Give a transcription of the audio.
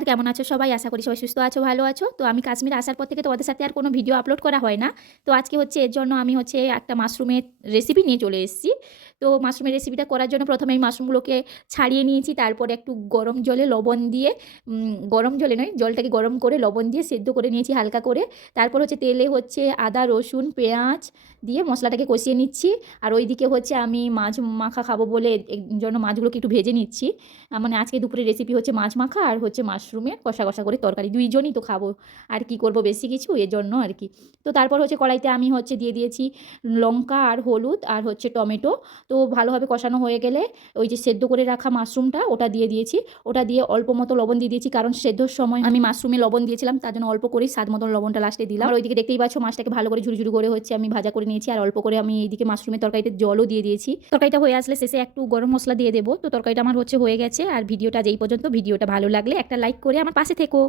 নমস্কার, কেমন আছো সবাই? আশা করি সবাই সুস্থ আছো, ভালো আছো। তো আমি কাশ্মীরে আসার পর থেকে তোমাদের সাথে আর কোনো ভিডিও আপলোড করা হয় না। তো আজকে হচ্ছে এর জন্য আমি হচ্ছে একটা মাশরুমের রেসিপি নিয়ে চলে এসেছি। তো মাশরুমের রেসিপিটা করার জন্য প্রথমে আমি মাশরুমগুলোকে ছাড়িয়ে নিয়েছি, তারপরে একটু গরম জলে লবণ দিয়ে গরম জলে নয়, জলটাকে গরম করে লবণ দিয়ে সেদ্ধ করে নিয়েছি হালকা করে। তারপর হচ্ছে তেলে হচ্ছে আদা, রসুন, পেঁয়াজ দিয়ে মশলাটাকে কষিয়ে নিচ্ছি। আর ওইদিকে হচ্ছে আমি মাছ মাখা খাবো বলে এর জন্য মাছগুলোকে একটু ভেজে নিচ্ছি। মানে আজকে দুপুরের রেসিপি হচ্ছে মাছ মাখা আর হচ্ছে মাশরুমের কষা কষা করে তরকারি, দুইজনই তো খাবো, আর কি করব বেশি কিছু, এর জন্য আর কি। তো তারপর হচ্ছে কড়াইতে আমি হচ্ছে দিয়ে দিয়েছি লঙ্কা আর হলুদ আর হচ্ছে টমেটো। তো ভালোভাবে কষানো হয়ে গেলে ওই যে সেদ্ধ করে রাখা মাশরুমটা ওটা দিয়ে দিয়েছি। ওটা দিয়ে অল্প মতো লবণ দিয়ে দিয়েছি, কারণ সেদ্ধর সময় আমি মাশরুমে লবণ দিয়েছিলাম, তার জন্য অল্প করেই স্বাদ মতন লবণটা লাস্টে দিলাম। আর ওইদিকে দেখতেই পাচ্ছ মাছটাকে ভালো করে ঝুরঝুরি করে হচ্ছে আমি ভাজা করে নিয়েছি, আর অল্প করে আমি এইদিকে মাশরুমের তরকারিতে জলও দিয়ে দিয়েছি। তরকারিটা হয়ে আসলে শেষে একটু গরম মশলা দিয়ে দেবো। তো তরকারিটা আমার হচ্ছে হয়ে গেছে। আর ভিডিওটা যেই পর্যন্ত, ভিডিওটা ভালো লাগলে একটা লাইক করে আমার পাশে থেকো।